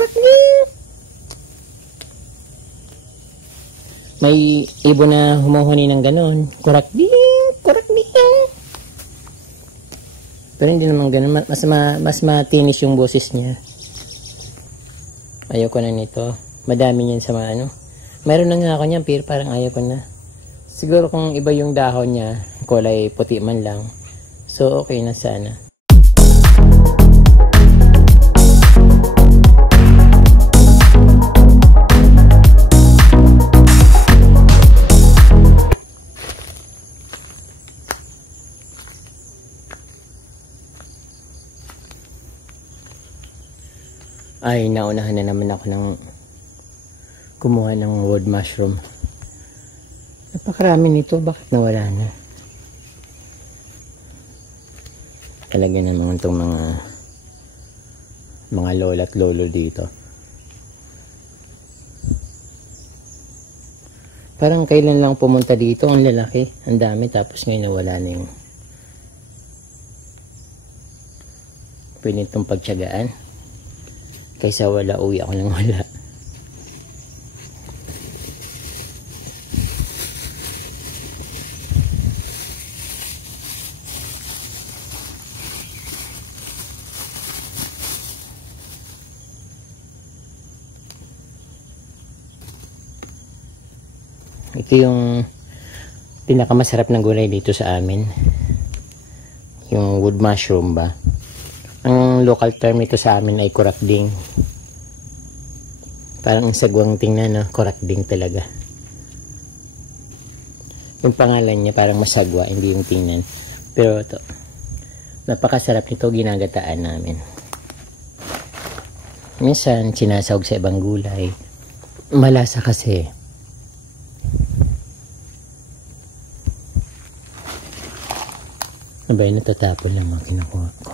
Kurakling! May ibon na humuhuni ng ganon. Kurakling! Kurakling! Pero hindi naman ganon. Mas matinis yung boses niya. Ayoko na nito. Madami niyan sa mga ano. Mayroon na nga ako niyan, pero parang ayoko na. Siguro kung iba yung dahon niya, kulay puti man lang. So, okay na sana. Ay, naunahan na naman ako ng kumuha ng wood mushroom. Napakarami nito, bakit nawala na? Talaga naman itong mga lola at lolo dito. Parang kailan lang pumunta dito, ang lalaki, ang dami, tapos ngayon nawala na yung pwede itong pagtiyagaan. Kaysa wala, uwi ako ng wala. Ito yung pinakamasarap na gulay dito sa amin. Yung wood mushroom ba? Ang local term nito sa amin ay kurakding. Parang ang sagwang tingnan, no? Kurakding talaga. Yung pangalan niya parang masagwa, hindi yung tingnan. Pero ito, napakasarap nito, ginagataan namin. Minsan, sinasawag sa ibang gulay. Malasa kasi. Abay, natatapon lang mga kinukuha ko.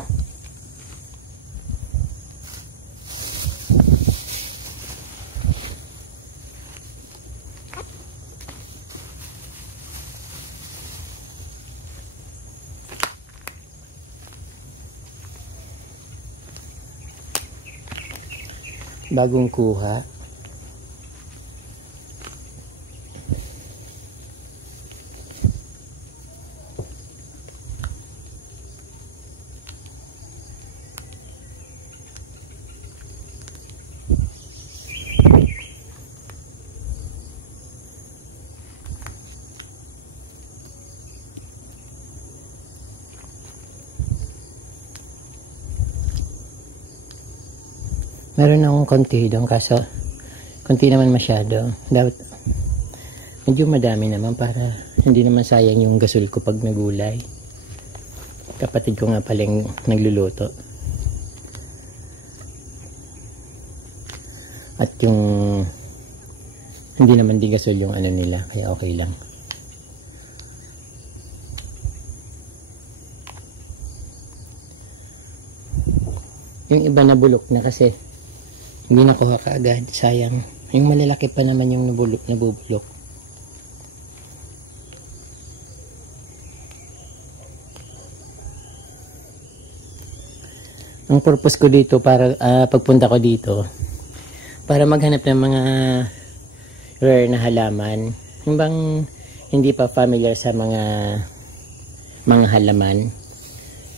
Bagong kuha. Meron akong konti doon, kaso konti naman masyado. Dapat medyo madami naman para hindi naman sayang yung gasol ko pag nagulay. Kapatid ko nga palang nagluluto. At yung hindi naman di gasol yung ano nila, kaya okay lang. Yung iba na bulok na kasi hindi nakuha kaagad, sayang. Yung malalaki pa naman yung nabubulok. Ang purpose ko dito para pagpunta ko dito, para maghanap ng mga rare na halaman. Yung bang hindi pa familiar sa mga halaman.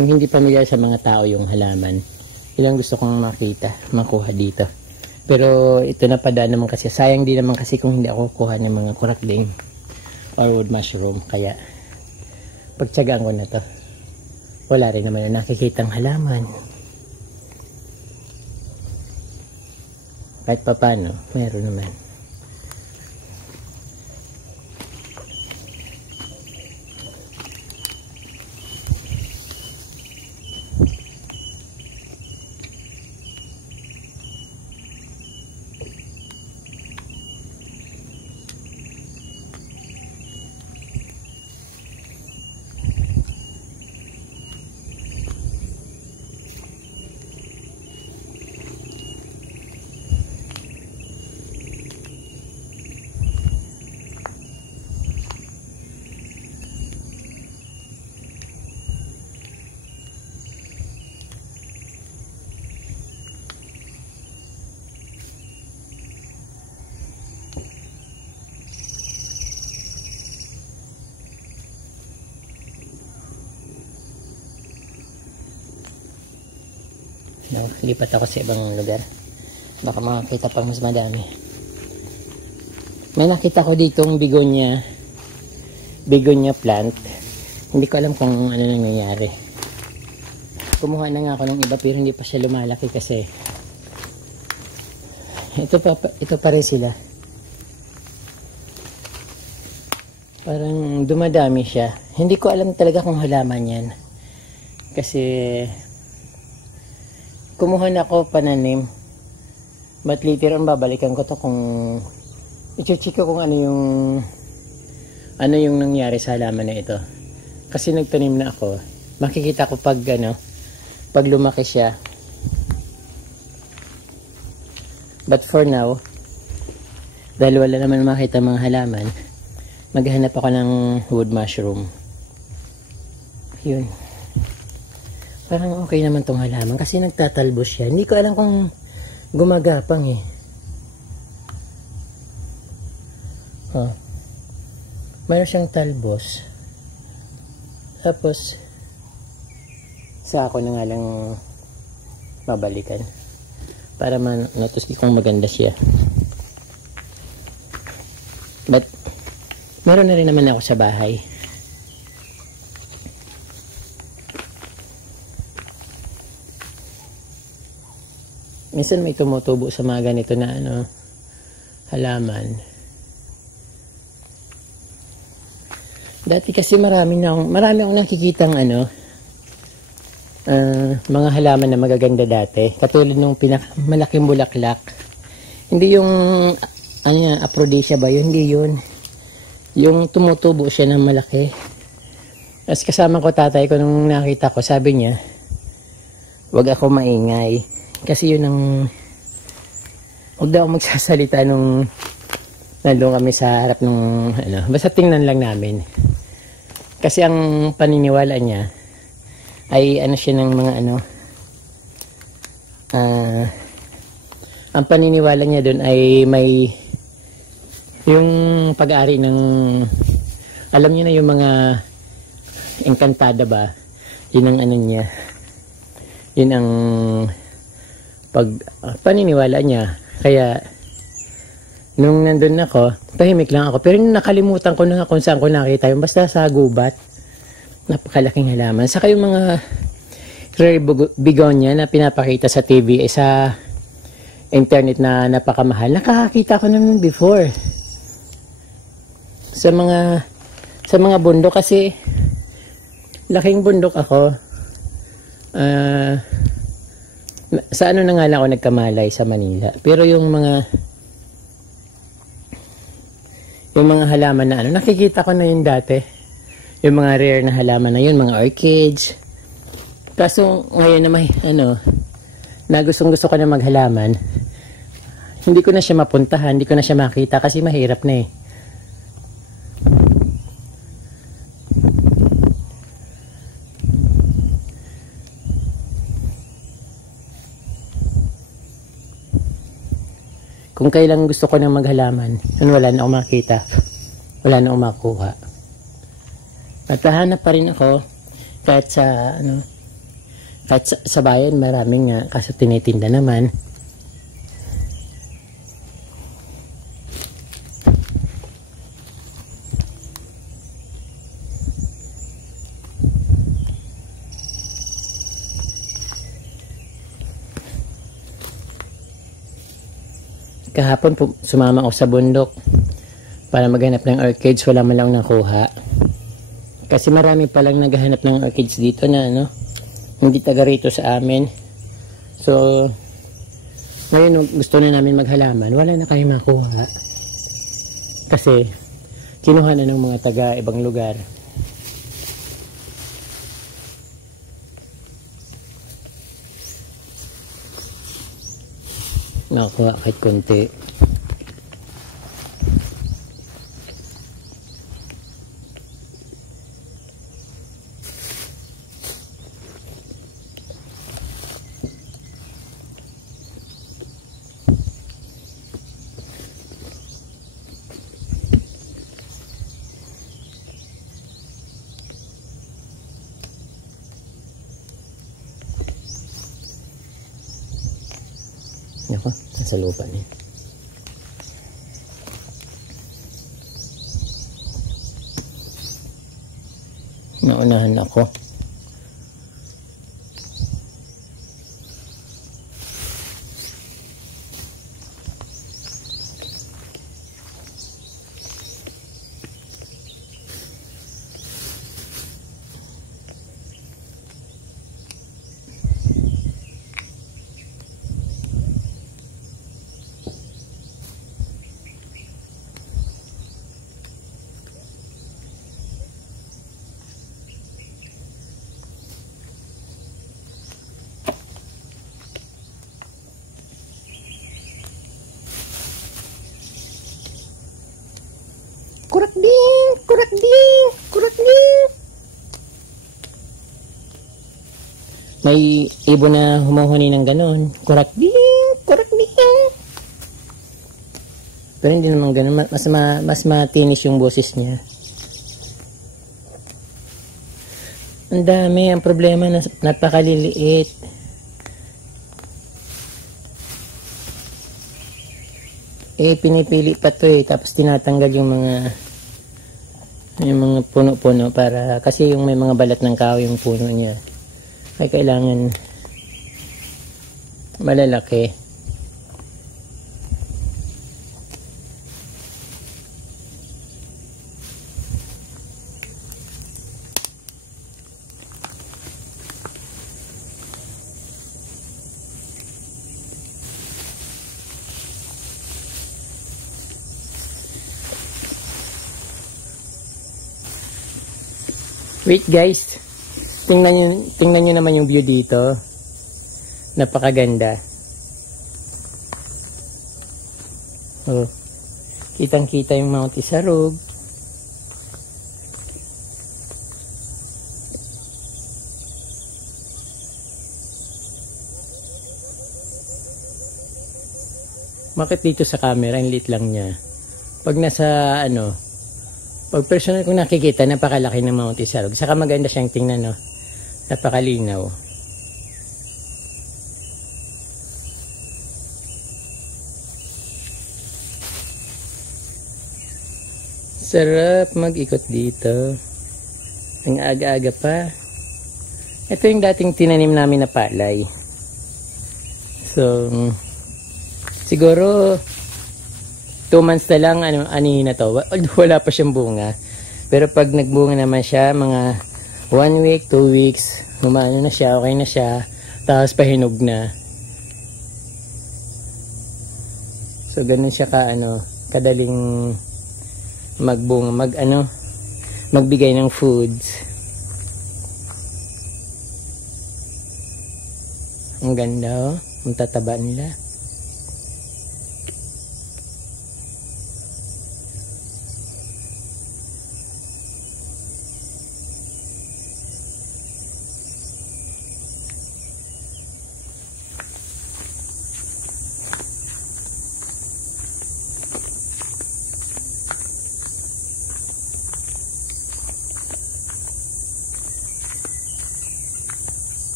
Yung hindi familiar sa mga tao yung halaman. Ilang gusto kong makita, makuha dito. Pero ito na padaan naman kasi. Sayang din naman kasi kung hindi ako kuha ng mga kurakling or wood mushroom. Kaya pagtsagaan ko na to. Wala rin naman na nakikitang halaman. Kahit pa paano, meron naman. No, lipat ako sa ibang lugar. Baka makakita pang mas madami. May nakita ko ditong begonia plant. Hindi ko alam kung ano nangyayari. Kumuha na nga ako ng iba pero hindi pa siya lumalaki kasi ito pa rin sila. Parang dumadami siya. Hindi ko alam talaga kung halaman yan. Kasi kumuha na ako pananim. But later on babalikan ko to kung i-check ko kung ano yung nangyari sa halaman na ito. Kasi nagtanim na ako. Makikita ko pag lumaki siya. But for now, dahil wala naman makita mga halaman, maghanap ako ng wood mushroom. Yun. Parang okay naman tong halaman kasi nagtatalbos siya. Hindi ko alam kung gumagapang eh. Oh. Mayroon siyang talbos. Tapos sa ako na nga lang babalikan para notice kung maganda siya. But meron na rin naman ako sa bahay. Minsan may tumutubo sa mga ganito na halaman. Dati kasi marami akong nakikitang mga halaman na magaganda dati. Katulad nung malaking bulaklak. Hindi yung Aphrodisia ba yun? Hindi yun. Yung tumutubo siya ng malaki. Tapos kasama ko tatay ko nung nakita ko, sabi niya, wag ako maingay. Kasi yun wag daw ako magsasalita nung nandun kami sa harap nung basta tingnan lang namin. Kasi ang paniniwala niya ay siya ng mga ang paniniwala niya doon ay may yung pag-aari ng alam niyo na yung mga engkantada ba, yun ang niya, yun ang paniniwala niya. Kaya nung nandun ako, tahimik lang ako, pero nakalimutan ko na kung saan ko nakita yung basta sa gubat. Napakalaking halaman. Saka yung mga rare begonia na pinapakita sa TV sa internet na napakamahal. Nakakakita ko naman before. Sa mga bundok kasi laking bundok ako. Sa na nga lang ako nagkamalay sa Manila. Pero yung mga halaman na nakikita ko na yun dati. Yung mga rare na halaman na yun, mga orchids. Kaso ngayon na may na gusto ko na maghalaman, hindi ko na siya mapuntahan, hindi ko na siya makita kasi mahirap na eh. Kung kailan gusto ko nang maghalaman, wala na akong makita. Wala na akong makuha. At hahanap pa rin ako kahit sa bayan maraming kaso tinitinda naman. Kahapon sumama ako sa bundok para maghanap ng orchids, wala man lang nakuha. Kasi marami palang naghahanap ng orchids dito na hindi taga rito sa amin. So ngayon gusto na namin maghalaman, wala na kayo makuha. Kasi kinuha na ng mga taga ibang lugar. Nakakuha kahit konti. Nako, nasa lupa niya. Naunahan ako. Kurak ding! Kurak ding! Kurak ding! May ibon na humuhuni ng ganon. Kurak ding! Kurak ding! Pero hindi naman ganon. Mas matinis yung boses niya. Ang dami. Ang problema, napakaliliit. Pinipili pa to tapos tinatanggal yung mga puno-puno para, kasi yung may mga balat ng kahoy yung puno niya, ay kailangan malalaki. Wait guys, tingnan nyo naman yung view dito. Napakaganda. Oh, kitang-kita yung Mount Isarog. Bakit dito sa camera, ang liit lang niya. Pag nasa pag personal kong nakikita, napakalaki ng Mount Isarog. Saka maganda siyang tingnan, no? Napakalinaw. Sarap mag-ikot dito. Ang aga-aga pa. Ito yung dating tinanim namin na palay. So, siguro 2 months na lang, anihin na to. Wala pa siyang bunga. Pero pag nagbunga naman siya, mga 1 week, 2 weeks, humano na siya, okay na siya, tapos pahinog na. So, ganun siya kadaling magbunga, magbigay ng foods. Ang ganda, ang tataba nila.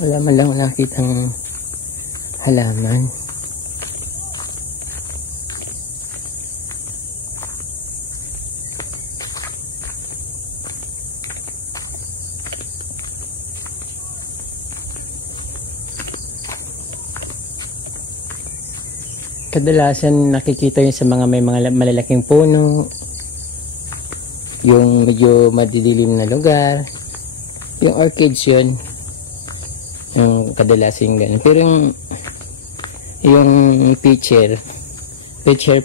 Wala man lang nakitang halaman. Kadalasan nakikita yun sa may mga malalaking puno, yung medyo madidilim na lugar. Yung orchids yun, yung kadalasan ganun. Pero yung pitcher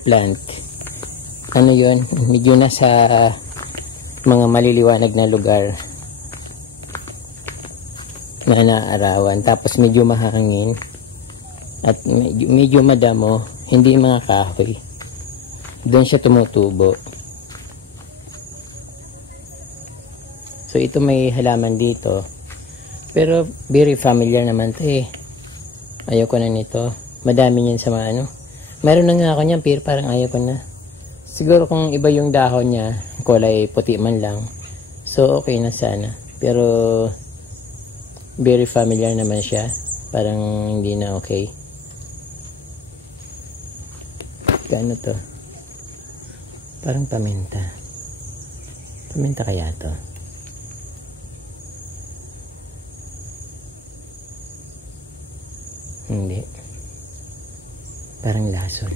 plant, yun, medyo nasa mga maliliwanag na lugar na naarawan, tapos medyo mahangin at medyo madamo, hindi mga kahoy, doon siya tumutubo. So ito may halaman dito, pero very familiar naman to Ayoko na nito. Madami niyan sa mga Meron na nga ako niyan, pero parang ayoko na. Siguro kung iba yung dahon niya, kulay puti man lang, so okay na sana. Pero very familiar naman siya. Parang hindi na okay. Gaano to? Parang paminta. Paminta kaya to? Hindi. Parang lason.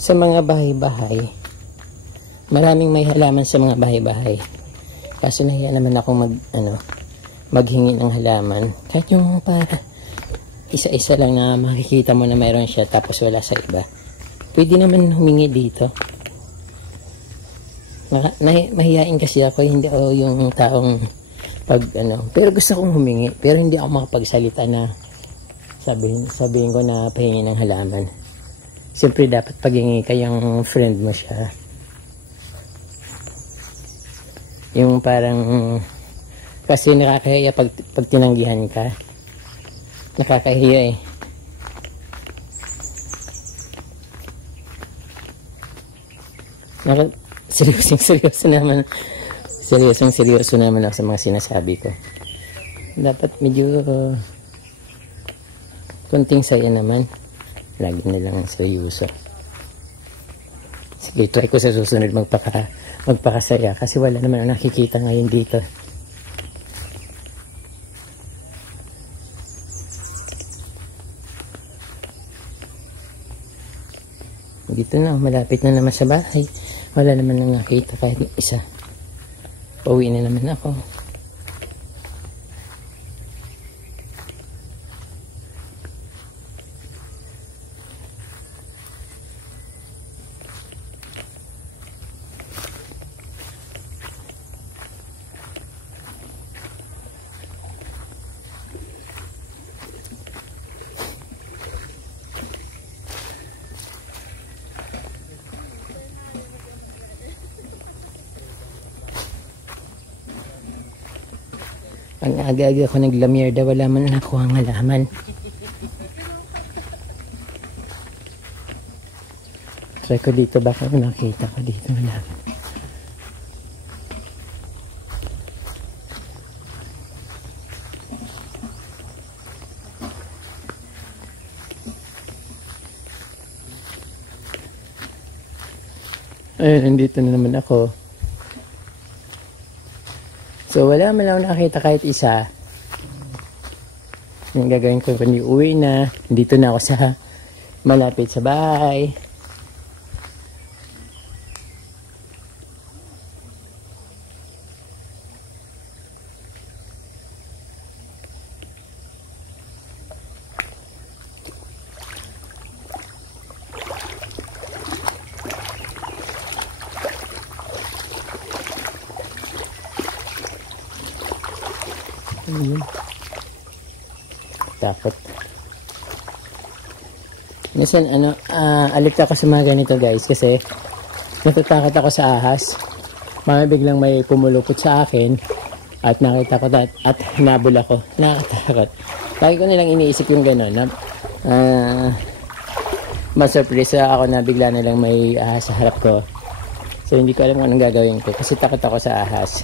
Sa mga bahay-bahay, maraming may halaman sa mga bahay-bahay. Kaso nahiya naman ako maghingi ng halaman. Kahit yung para isa-isa lang na makikita mo na mayroon siya tapos wala sa iba. Pwede naman humingi dito. Mahihain kasi ako, hindi ako yung taong pero gusto kong humingi, pero hindi ako makapagsalita na sabihin ko na pahingi ng halaman. Siyempre dapat paghingi ka yung friend mo siya. Yung parang kasi nakakahiya pag tinanggihan ka. Nakakahiya eh. Seryoso naman. Seryoso naman ako sa mga sinasabi ko. Dapat medyo konting saya naman. Lagi na lang seryoso. Sige, try ko sa susunod magpakasaya kasi wala naman ang nakikita ngayon dito. Dito na, malapit na naman sa bahay. Wala naman nang nakita kahit isa. Pauwi na naman ako. Ang aga-aga ako naglamierda, wala man na nakuha ang halaman. Try ko dito, baka nakita ko dito halaman. Ayun, nandito na naman ako. So, wala man lang nakita kahit isa. Yung gagawin ko, kundi uwi na. Dito na ako sa malapit sa bahay. Takot. Minsan alit ako sa mga ganito guys kasi natatakot ako sa ahas. Biglang may pumulupot sa akin at nakita ko at hinabol ako. Nakakatakot. Lagi ko nilang iniisip yung gano'n na masurprise ako na bigla na lang may ahas sa harap ko. So hindi ko alam kung anong gagawin ko kasi takot ako sa ahas.